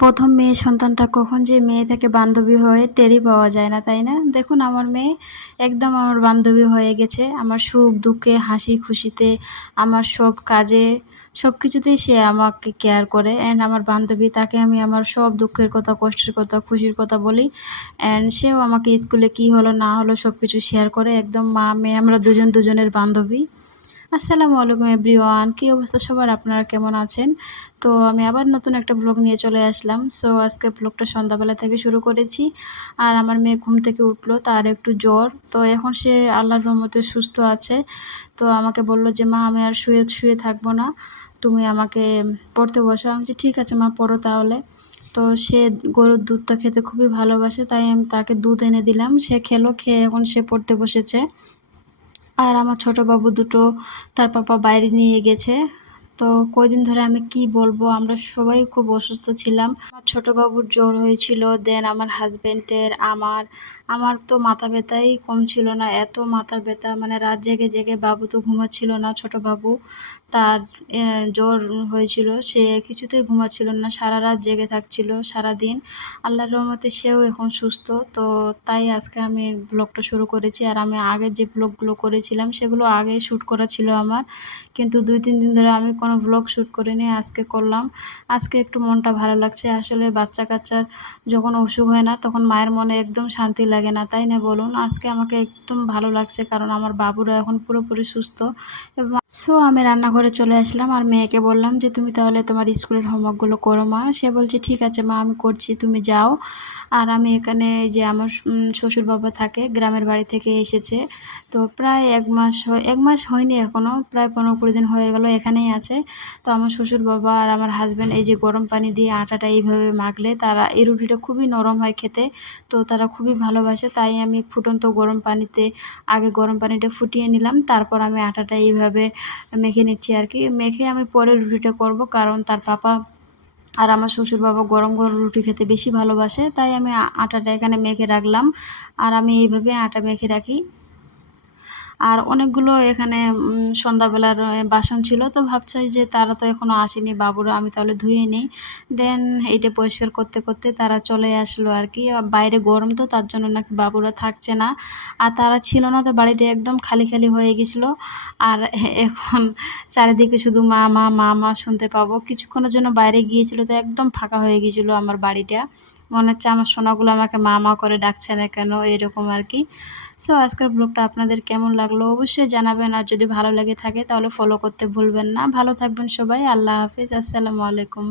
প্রথম মেয়ে সন্তানটা কখন যে মেয়ে থেকে বান্ধবী হয় টেরই পাওয়া যায় না, তাই না? দেখুন আমার মেয়ে একদম আমার বান্ধবী হয়ে গেছে। আমার সুখ দুঃখে হাসি খুশিতে আমার সব কাজে সব কিছুতেই সে আমাকে কেয়ার করে। অ্যান্ড আমার বান্ধবী, তাকে আমি আমার সব দুঃখের কথা, কষ্টের কথা, খুশির কথা বলি। অ্যান্ড সেও আমাকে স্কুলে কী হলো না হলো সব কিছু শেয়ার করে। একদম মা মেয়ে আমরা দুজন দুজনের বান্ধবী। আসসালামু আলাইকুম এভরিওয়ান, কী অবস্থা সবার, আপনারা কেমন আছেন? তো আমি আবার নতুন একটা ব্লগ নিয়ে চলে আসলাম। সো আজকে ব্লগটা সন্ধ্যাবেলা থেকে শুরু করেছি। আর আমার মেয়ে ঘুম থেকে উঠলো, তার একটু জ্বর, তো এখন সে আল্লাহর রহমতে সুস্থ আছে। তো আমাকে বলল যে মা আমি আর শুয়ে শুয়ে থাকবো না, তুমি আমাকে পড়তে বসো। আমি বলছি ঠিক আছে মা, পড়ো তাহলে। তো সে গরুর দুধটা খেতে খুবই ভালোবাসে, তাই আমি তাকে দুধ এনে দিলাম, সে খেলো, খেয়ে এখন সে পড়তে বসেছে। আর আমার ছোট বাবু দুটো তার পাপা বাইরে নিয়ে গেছে। তো কয়দিন ধরে আমি কি বলবো, আমরা সবাই খুব অসুস্থ ছিলাম। আমার ছোট বাবুর জ্বর হয়েছিল, দেন আমার হাজব্যান্ডের, আমার তো মাথা ব্যথাই কম ছিল না, এত মাথা ব্যথা, মানে রাত জেগে জেগে, বাবু তো ঘুমাচ্ছিল না, ছোট বাবু, তার জ্বর হয়েছিল, সে কিছুতেই ঘুমাচ্ছিল না, সারা রাত জেগে থাকছিল সারাদিন। আল্লাহর রহমতে সেও এখন সুস্থ। তো তাই আজকে আমি ব্লগটা শুরু করেছি। আর আমি আগের যে ব্লগগুলো করেছিলাম সেগুলো আগে শ্যুট করা ছিল আমার, কিন্তু 2-3 দিন ধরে আমি কোনো ব্লগ শ্যুট করিনি, আজকে করলাম। আজকে একটু মনটা ভালো লাগছে। আসলে বাচ্চা কাচ্চার যখন অসুখ হয় না তখন মায়ের মনে একদম শান্তি লাগে না, তাই না বলুন? আজকে আমাকে একদম ভালো লাগছে, কারণ আমার বাবুরা এখন পুরোপুরি সুস্থ। এবং সো আমি রান্নাঘরে চলে আসলাম আর মেয়েকে বললাম যে তুমি তাহলে তোমার স্কুলের হোমওয়ার্কগুলো করো মা। সে বলছে ঠিক আছে মা, আমি করছি, তুমি যাও। আর আমি এখানে এই যে আমার শ্বশুর বাবা থাকে, গ্রামের বাড়ি থেকে এসেছে। তো প্রায় 1 মাস হয়নি এখনও, প্রায় 15-20 দিন হয়ে গেল এখানেই আছে। তো আমার শ্বশুর বাবা আর আমার হাজব্যান্ড এই যে গরম পানি দিয়ে আটাটা এইভাবে মাখলে তারা, এই রুটিটা খুবই নরম হয় খেতে, তো তারা খুবই ভালোবাসে। তাই আমি ফুটন্ত গরম পানিতে আগে গরম পানিটা ফুটিয়ে নিলাম, তারপর আমি আটাটা এইভাবে মেখে নিচ্ছি আর কি। মেখে আমি পরে রুটিটা করব, কারণ তার পাপা আর আমার শ্বশুর বাবা গরম গরম রুটি খেতে বেশি ভালোবাসে, তাই আমি আটাটা এখানে মেখে রাখলাম। আর আমি এইভাবে আটা মেখে রাখি। আর অনেকগুলো এখানে সন্ধ্যাবেলার বাসন ছিল, তো ভাবছি যে তারা তো এখনও আসেনি বাবুরা, আমি তাহলে ধুয়ে নিই। দেন এইটা পরিষ্কার করতে করতে তারা চলে আসলো আর কি। বাইরে গরম, তো তার জন্য নাকি বাবুরা থাকছে না, আর তারা ছিল না, তো বাড়িটা একদম খালি খালি হয়ে গেছিলো। আর এখন চারিদিকে শুধু মা মা মা মা শুনতে পাবো। কিছুক্ষণের জন্য বাইরে গিয়েছিল, তো একদম ফাঁকা হয়ে গেছিলো আমার বাড়িটা। মনে হচ্ছে আমার সোনাগুলো আমাকে মা মা করে ডাকছে না কেন, এরকম আর কি। সো আজকের ব্লগটা আপনাদের কেমন লাগলো অবশ্যই জানাবেন, আর যদি ভালো লেগে থাকে তাহলে ফলো করতে ভুলবেন না। ভালো থাকবেন সবাই, আল্লাহ হাফিজ, আসসালামু আলাইকুম।